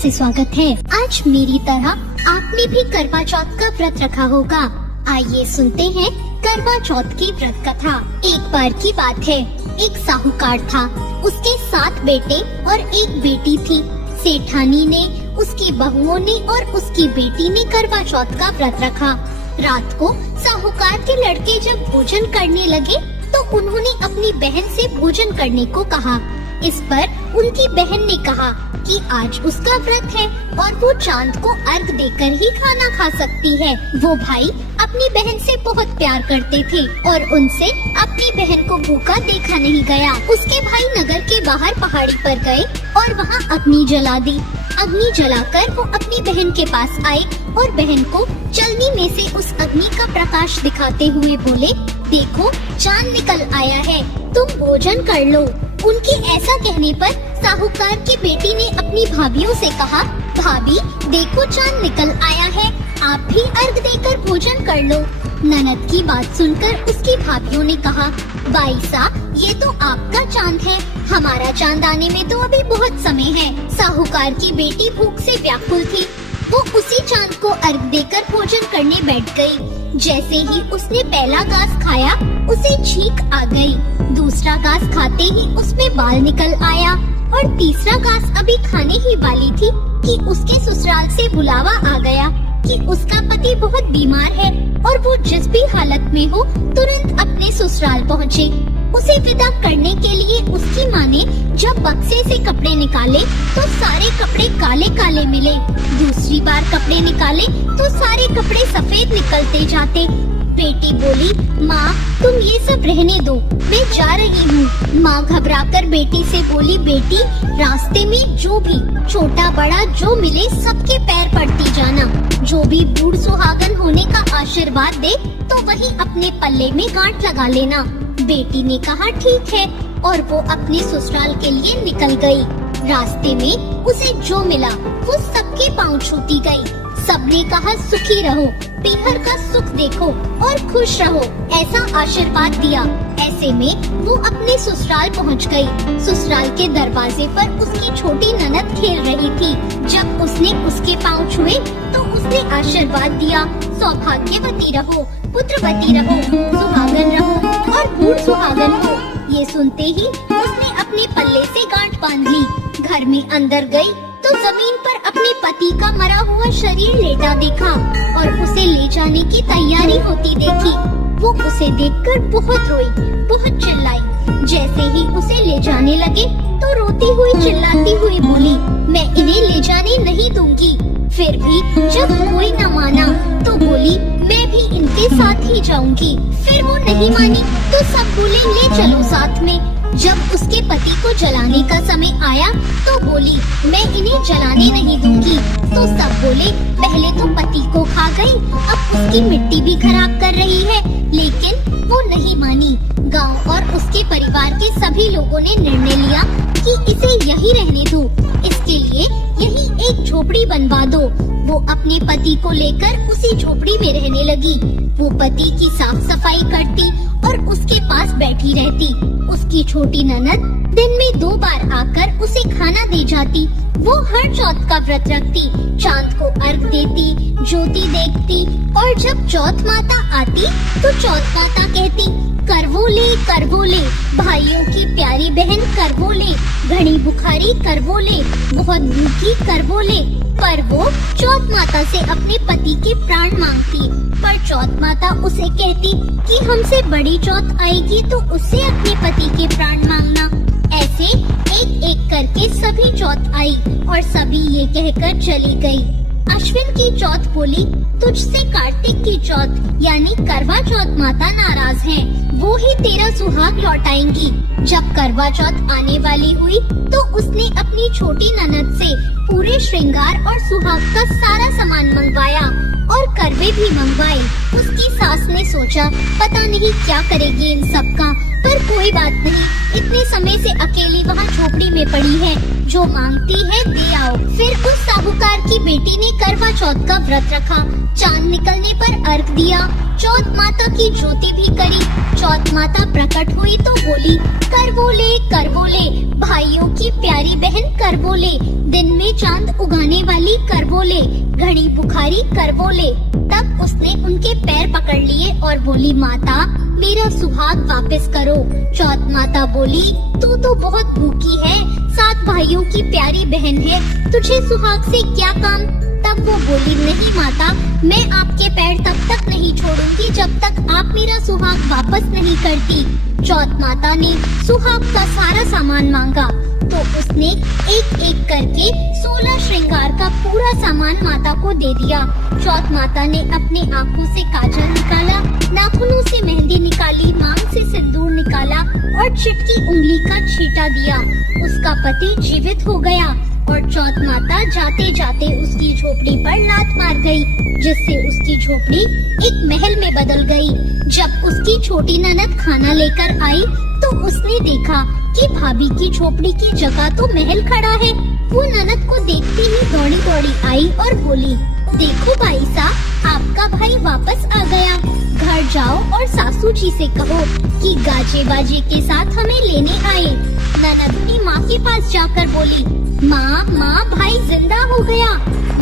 से स्वागत है। आज मेरी तरह आपने भी करवा चौथ का व्रत रखा होगा। आइए सुनते हैं करवा चौथ की व्रत कथा। एक बार की बात है, एक साहूकार था, उसके 7 बेटे और एक बेटी थी। सेठानी ने, उसकी बहुओं ने और उसकी बेटी ने करवा चौथ का व्रत रखा। रात को साहूकार के लड़के जब भोजन करने लगे तो उन्होंने अपनी बहन से भोजन करने को कहा। इस पर उनकी बहन ने कहा कि आज उसका व्रत है और वो चांद को अर्घ देकर ही खाना खा सकती है। वो भाई अपनी बहन से बहुत प्यार करते थे और उनसे अपनी बहन को भूखा देखा नहीं गया। उसके भाई नगर के बाहर पहाड़ी पर गए और वहाँ अग्नि जला दी। अग्नि जलाकर वो अपनी बहन के पास आए और बहन को चलनी में से उस अग्नि का प्रकाश दिखाते हुए बोले, देखो चांद निकल आया है, तुम भोजन कर लो। उनके ऐसा कहने पर साहूकार की बेटी ने अपनी भाभीयों से कहा, भाभी देखो चांद निकल आया है, आप भी अर्घ देकर भोजन कर लो। ननद की बात सुनकर उसकी भाभीयों ने कहा, बाईसा ये तो आपका चांद है, हमारा चांद आने में तो अभी बहुत समय है। साहूकार की बेटी भूख से व्याकुल थी। वो उसी चांद को अर्घ देकर भोजन करने बैठ गई। जैसे ही उसने पहला घास खाया उसे छींक आ गई। दूसरा घास खाते ही उसमें बाल निकल आया और तीसरा घास अभी खाने ही वाली थी कि उसके ससुराल से बुलावा आ गया कि उसका पति बहुत बीमार है और वो जिस भी हालत में हो तुरंत अपने ससुराल पहुँचे। उसे विदा करने के लिए उसकी माँ ने जब बक्से से कपड़े निकाले तो सारे कपड़े काले काले मिले। दूसरी बार कपड़े निकाले तो सारे कपड़े सफेद निकलते जाते। बेटी बोली, माँ तुम ये सब रहने दो, मैं जा रही हूँ। माँ घबराकर बेटी से बोली, बेटी रास्ते में जो भी छोटा बड़ा जो मिले सबके पैर पड़ती जाना। जो भी बूढ़ सुहागन होने का आशीर्वाद दे तो वही अपने पल्ले में गांठ लगा लेना। बेटी ने कहा ठीक है और वो अपने ससुराल के लिए निकल गई। रास्ते में उसे जो मिला वो सबके पांव छूती गई। सबने कहा सुखी रहो, पीहर का सुख देखो और खुश रहो, ऐसा आशीर्वाद दिया। ऐसे में वो अपने ससुराल पहुंच गई। ससुराल के दरवाजे पर उसकी छोटी ननद खेल रही थी। जब उसने उसके पांव छुए तो उसने आशीर्वाद दिया, सौभाग्यवती रहो, पुत्रवती रहो, सुहागन रहो और बूढ़ सुहागन हो। ये सुनते ही उसने अपने पल्ले से गांठ बांध ली। घर में अंदर गई तो जमीन पर अपने पति का मरा हुआ शरीर लेटा देखा और उसे ले जाने की तैयारी होती देखी। वो उसे देखकर बहुत रोई, बहुत चिल्लाई। जैसे ही उसे ले जाने लगे तो रोती हुई चिल्लाती हुई बोली, मैं इन्हें ले जाने नहीं दूंगी। फिर भी जब कोई न माना तो बोली, मैं भी इनके साथ ही जाऊंगी। फिर वो नहीं मानी तो सब बोले, ले चलो साथ में। जब उसके पति को जलाने का समय आया तो बोली, मैं इन्हें जलाने नहीं दूंगी। तो सब बोले, पहले तो पति को खा गई, अब उसकी मिट्टी भी खराब कर रही है। लेकिन वो नहीं मानी। गांव और उसके परिवार के सभी लोगों ने निर्णय लिया कि इसे यही रहने दो, इसके लिए यही एक झोपड़ी बनवा दो। वो अपने पति को लेकर उसी झोपड़ी में रहने लगी। वो पति की साफ सफाई करती और उसके पास बैठी रहती। उसकी छोटी ननद दिन में 2 बार आकर उसे खाना दे जाती। वो हर चौथ का व्रत रखती, चांद को अर्घ देती, ज्योति देखती और जब चौथ माता आती तो चौथ माता कहती, करवोले करवोले, भाइयों की प्यारी बहन करवोले, घड़ी बुखारी करवोले, बहुत भूखी करवोले। पर वो चौथ माता से अपने पति के प्राण मांगती। पर चौथ माता उसे कहती कि हमसे बड़ी चौथ आएगी तो उससे अपने पति के प्राण मांगना। ऐसे एक एक करके सभी चौथ आई और सभी ये कहकर चली गई। अश्विन की चौथ बोली, तुझसे कार्तिक की चौथ यानी करवा चौथ माता नाराज है, वो ही तेरा सुहाग लौटाएंगी। जब करवा चौथ आने वाली हुई तो उसने अपनी छोटी ननद से पूरे श्रृंगार और सुहाग का सारा सामान मंगवाया और करवे भी मंगवाए। उसकी सास ने सोचा पता नहीं क्या करेगी इन सब का, पर कोई बात नहीं, इतने समय से अकेली वहाँ झोपड़ी में पड़ी है, जो मांगती है दे आओ। फिर उस साहूकार की बेटी ने करवा चौथ का व्रत रखा, चांद निकलने पर अर्घ दिया, चौथ माता की ज्योति भी करी। चौथ माता प्रकट हुई तो बोली, करवोले करवोले, भाइयों की प्यारी बहन करवोले, दिन में चांद उगाने वाली करवोले, घड़ी बुखारी करवोले। तब उसने उनके पैर पकड़ लिए और बोली, माता मेरा सुहाग वापस करो। चौथ माता बोली, तू तो बहुत भूखी है, 7 भाइयों की प्यारी बहन है, तुझे सुहाग से क्या काम। तब वो बोली, नहीं माता, मैं आपके पैर तब तक नहीं छोड़ूंगी जब तक आप मेरा सुहाग वापस नहीं करती। चौथ माता ने सुहाग का सारा सामान मांगा तो उसने एक एक करके 16 श्रृंगार का पूरा सामान माता को दे दिया। चौथ माता ने अपने आँखों से काजल निकाला, नाखूनों से मेहंदी निकाली, मांग से सिंदूर निकाला और चिटकी उंगली का छींटा दिया। उसका पति जीवित हो गया और चौथ माता जाते जाते उसकी झोपड़ी पर लात मार गई, जिससे उसकी झोपड़ी एक महल में बदल गई। जब उसकी छोटी ननद खाना लेकर आई तो उसने देखा कि भाभी की झोपड़ी की जगह तो महल खड़ा है। वो ननद को देखती ही दौड़ी दौड़ी आई और बोली, देखो भाई साहब, आपका भाई वापस आ गया। घर जाओ और सासू जी से कहो कि गाजे बाजे के साथ हमें लेने आए। ननद अपनी माँ के पास जाकर बोली, माँ भाई जिंदा हो गया।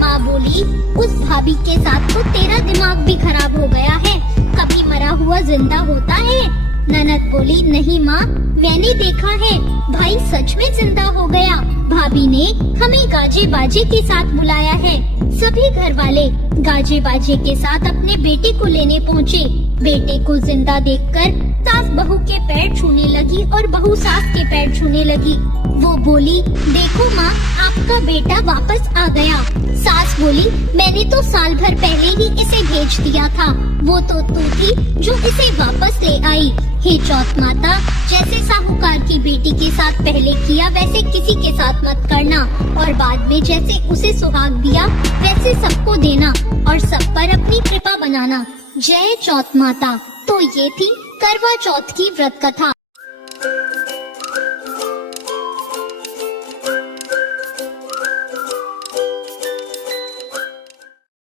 माँ बोली, उस भाभी के साथ तो तेरा दिमाग भी खराब हो गया है, कभी मरा हुआ जिंदा होता है। ननद बोली, नहीं माँ, मैंने देखा है, भाई सच में जिंदा हो गया। भाभी ने हमें गाजे बाजे के साथ बुलाया है। सभी घर वाले गाजे बाजे के साथ अपने बेटे को लेने पहुँचे। बेटे को जिंदा देखकर सास बहू के पैर छूने लगी और बहू सास के पैर छूने लगी। वो बोली, देखो माँ, आपका बेटा वापस आ गया। सास बोली, मैंने तो साल भर पहले ही इसे भेज दिया था, वो तो तू थी जो इसे वापस ले आई। हे चौथ माता, जैसे साहूकार की बेटी के साथ पहले किया वैसे किसी के साथ मत करना, और बाद में जैसे उसे सुहाग दिया वैसे सबको देना और सब पर अपनी कृपा बनाना। जय चौथ माता। तो ये थी करवा चौथ की व्रत कथा।